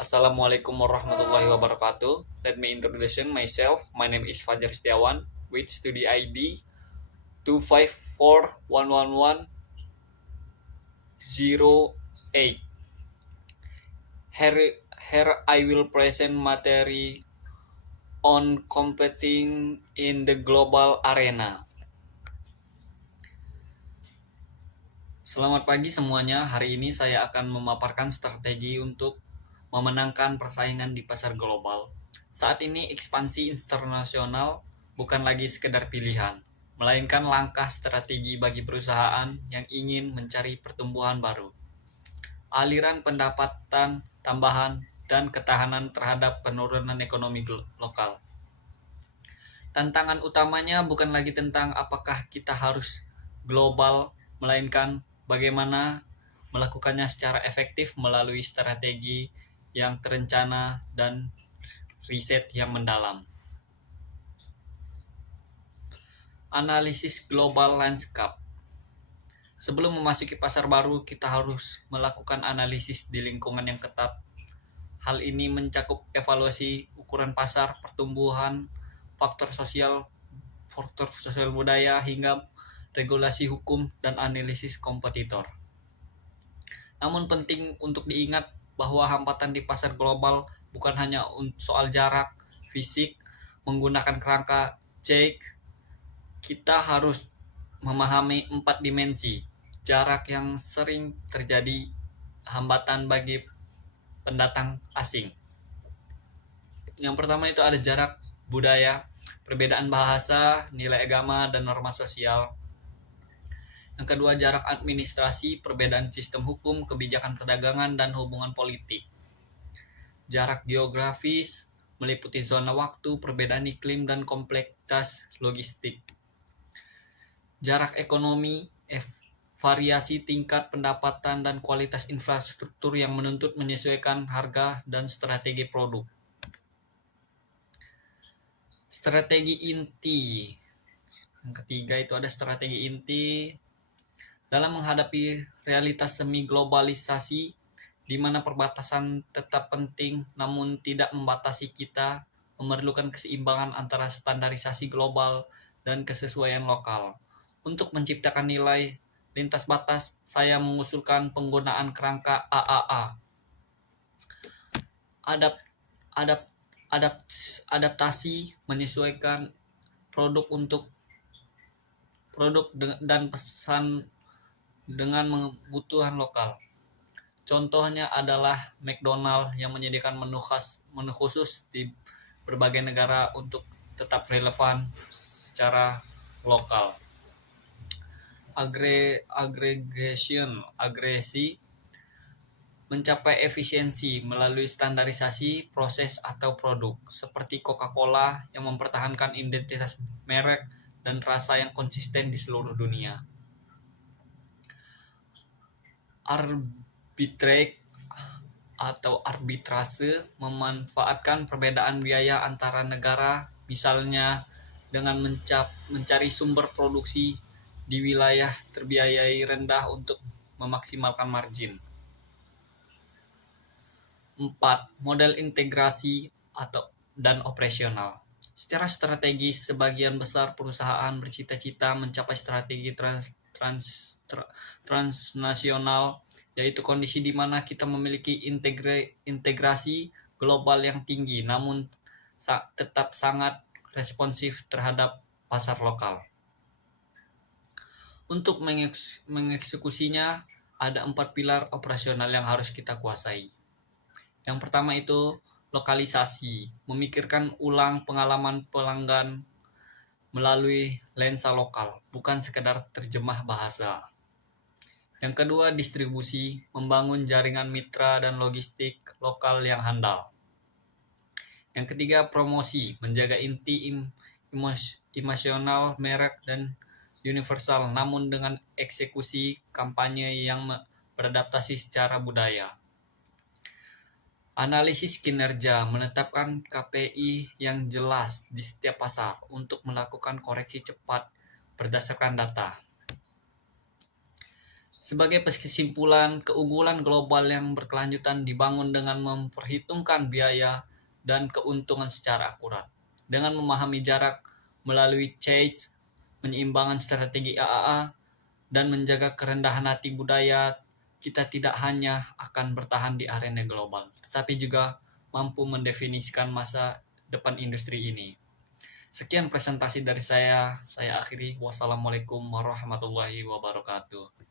Assalamualaikum warahmatullahi wabarakatuh. Let me introduce myself. My name is Fajar Setiawan with studi ID 254111008. Here, here I will present materi on competing in the global arena. Selamat pagi semuanya. Hari ini saya akan memaparkan strategi untuk memenangkan persaingan di pasar global. Saat ini ekspansi internasional bukan lagi sekedar pilihan, melainkan langkah strategi bagi perusahaan yang ingin mencari pertumbuhan baru. Aliran pendapatan tambahan dan ketahanan terhadap penurunan ekonomi lokal. Tantangan utamanya bukan lagi tentang apakah kita harus global, melainkan bagaimana melakukannya secara efektif melalui strategi yang terencana dan riset yang mendalam. Analisis global landscape. Sebelum memasuki pasar baru, kita harus melakukan analisis di lingkungan yang ketat. Hal ini mencakup evaluasi ukuran pasar, pertumbuhan, faktor sosial budaya, hingga regulasi hukum dan analisis kompetitor. Namun penting untuk diingat bahwa hambatan di pasar global bukan hanya soal jarak, fisik, menggunakan kerangka Cheik. Kita harus memahami 4 dimensi jarak yang sering terjadi hambatan bagi pendatang asing. Yang pertama itu ada jarak budaya, perbedaan bahasa, nilai agama, dan norma sosial. Yang kedua, jarak administrasi, perbedaan sistem hukum, kebijakan perdagangan, dan hubungan politik. Jarak geografis meliputi zona waktu, perbedaan iklim, dan kompleksitas logistik. Jarak ekonomi, variasi tingkat pendapatan dan kualitas infrastruktur yang menuntut menyesuaikan harga dan strategi produk. Strategi inti. Yang ketiga itu ada strategi inti. Dalam menghadapi realitas semi globalisasi, di mana perbatasan tetap penting namun tidak membatasi kita, memerlukan keseimbangan antara standarisasi global dan kesesuaian lokal. Untuk menciptakan nilai lintas batas, saya mengusulkan penggunaan kerangka AAA. Adaptasi menyesuaikan produk untuk produk dan pesan dengan kebutuhan lokal. Contohnya adalah McDonald yang menyediakan menu khusus di berbagai negara untuk tetap relevan secara lokal. Agresi mencapai efisiensi melalui standarisasi proses atau produk, seperti Coca-Cola yang mempertahankan identitas merek dan rasa yang konsisten di seluruh dunia. Arbitrase memanfaatkan perbedaan biaya antara negara, misalnya dengan mencari sumber produksi di wilayah terbiayai rendah untuk memaksimalkan margin. 4. Model integrasi dan operasional. Secara strategis, sebagian besar perusahaan bercita-cita mencapai strategi transnasional, yaitu kondisi di mana kita memiliki integrasi global yang tinggi, namun tetap sangat responsif terhadap pasar lokal. Untuk mengeksekusinya, ada 4 pilar operasional yang harus kita kuasai. Yang pertama itu lokalisasi, memikirkan ulang pengalaman pelanggan melalui lensa lokal, bukan sekedar terjemah bahasa. Yang kedua, distribusi, membangun jaringan mitra dan logistik lokal yang handal. Yang ketiga, promosi, menjaga inti emosional merek dan universal, namun dengan eksekusi kampanye yang beradaptasi secara budaya. Analisis kinerja, menetapkan KPI yang jelas di setiap pasar untuk melakukan koreksi cepat berdasarkan data. Sebagai kesimpulan, keunggulan global yang berkelanjutan dibangun dengan memperhitungkan biaya dan keuntungan secara akurat. Dengan memahami jarak melalui change, menyeimbangkan strategi AAA, dan menjaga kerendahan hati budaya, kita tidak hanya akan bertahan di arena global, tetapi juga mampu mendefinisikan masa depan industri ini. Sekian presentasi dari saya akhiri. Wassalamualaikum warahmatullahi wabarakatuh.